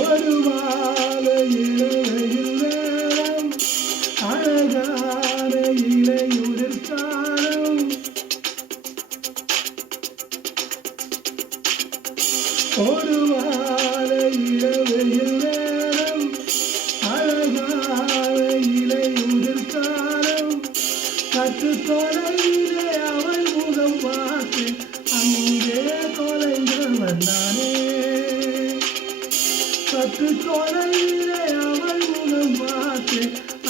ஒரு மாலை இளையில் நேரம் அழகான இளையுதிர் காலம் ஒரு மாலை இளையில் நேரம் அழகான இளையுதிர் காலம் கற்று தொலைவிலே அவள் முகம் பார்த்து அங்கே தொலைந்தவன் நானே சற்று தொலைவிலே அவள் முகம் பார்த்து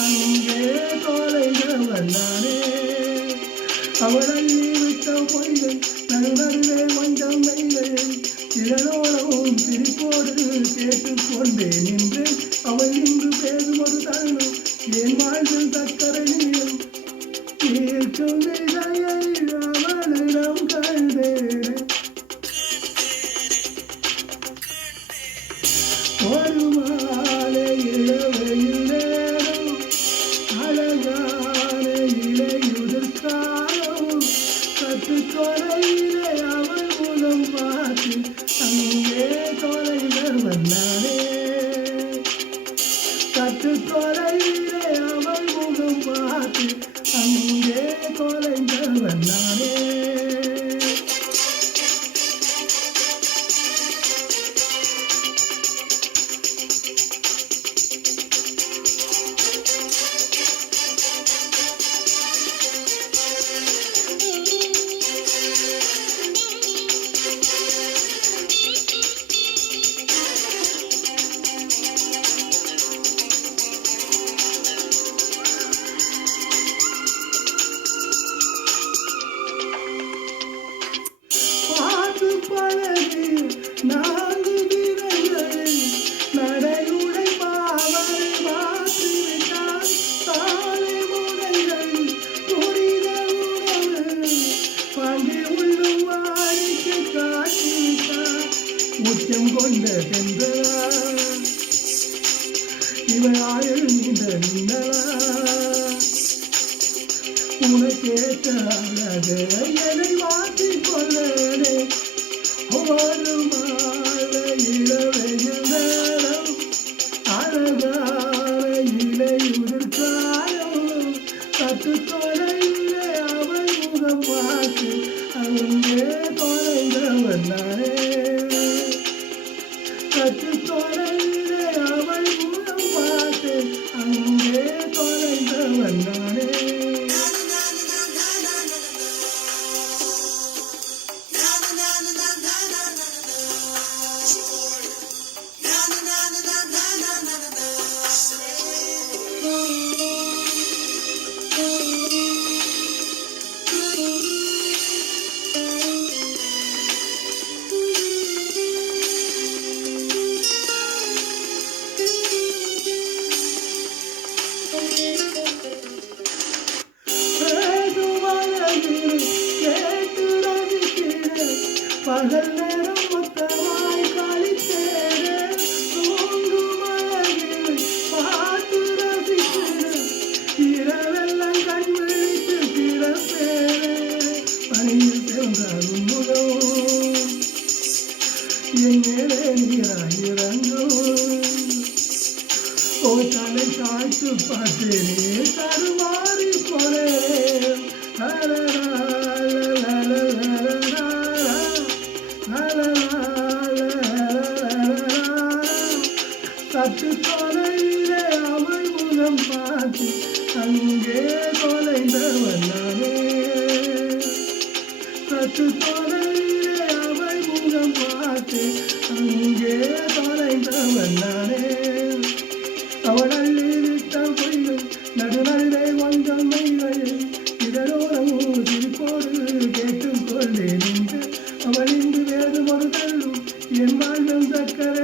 அங்கே தொலைந்தவன் நானே அவள் அள்ளி விட்ட பொய்கள் நடுநடுவே கொஞ்சம் மெய்கள் இதனோடவும் சிரிப்போடு கேட்டுக்கொண்டே நின்றேன் அவள் இன்று பேசும் ஒரு தருணம் என் வாழ்வில் தக்கரை நீளும் தீர்க்கும் விதையை அவளிடம் கண்டேன் ஒரு மாலை இளவையில் நேரம் அழகான இளையுதிர் காலம் சற்று தொலைவிலே அவள் முகம் பார்த்து அங்கே தொலைந்தவன் நானே சற்று தொலைவிலே அவள் முகம் பார்த்து அங்கே தொலைந்தவன் நானே பழகி நான்கு தினங்களில் நடையுடை பாவனை மாற்றிவிட்டான் தாலை முறைகள் துரித உணவு பங்கி உள்ளும் வாடிக்கை காட்டிவிட்டான் உச்சம் கொண்ட சென்றா இவன் ஆயுள் நீண்ட நின்றலா உனக்கேற்ற என்னை மாற்றிக் கொள்ளனே ஒரு மாலை இளவையில் நேரம் அழகான இளையுதிர் காலம் சற்று தொலைவிலே அவள் முகம் பார்த்து அங்கே தொலைந்தவன் நானே சற்று தொலைவிலே அவள் முகம் பார்த்து அங்கே தொலைந்தவன் நானே பகல் நேரம் மொத்தமாய் கழித்தேனே தூங்கும் அழகில் பார்த்து ரசிக்கிறேன் இரவெல்லாம் கண் விழித்து கிடப்பேனே பணியில் சென்றாலும் முகம் என் மேலே நீராயிரங்கும் ஓ தலை காய்த்து பார்த்தேனே தருமாறி போனேன் சற்று தொலைவிலே அவள் முகம் பார்த்து அங்கே தொலைந்தவன் நானே சற்று தொலைவிலே அவள் முகம் பார்த்து அங்கே தொலைந்தவன் நானே அவள் அள்ளி விட்ட பொய்கள் நடுநடுவே கொஞ்சம் மெய்கள் இதனோடமும் சிரிப்போடு கேட்டுக்கொண்டே நின்று அவள் இன்று வேறு ஒரு தள்ளும் என் வாழ்வும் சக்கரை